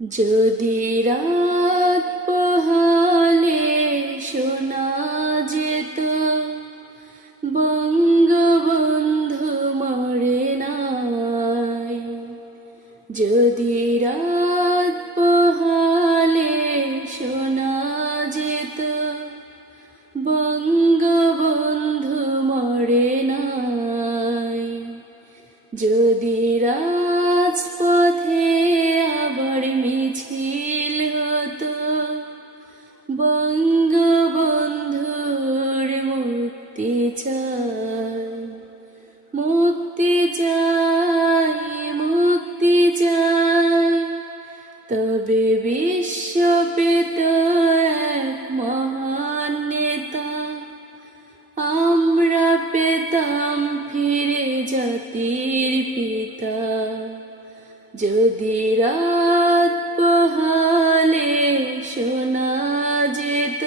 যদি রাত পোহালে শোনা যেত বঙ্গবন্ধু মরে নাই। যদি রাত পোহালে শোনা যেত বঙ্গবন্ধু মরে নাই। যদি রাজপথে আবার মিছিল হতো বঙ্গবন্ধুর মুক্তি চাই, মুক্তি চাই, মুক্তি চাই। তবে বিশ্ব পেত এক মহান নেতা, আমরা পেতাম ফিরে জাতির পিতা। যদি রাত পোহালে শোনা যেত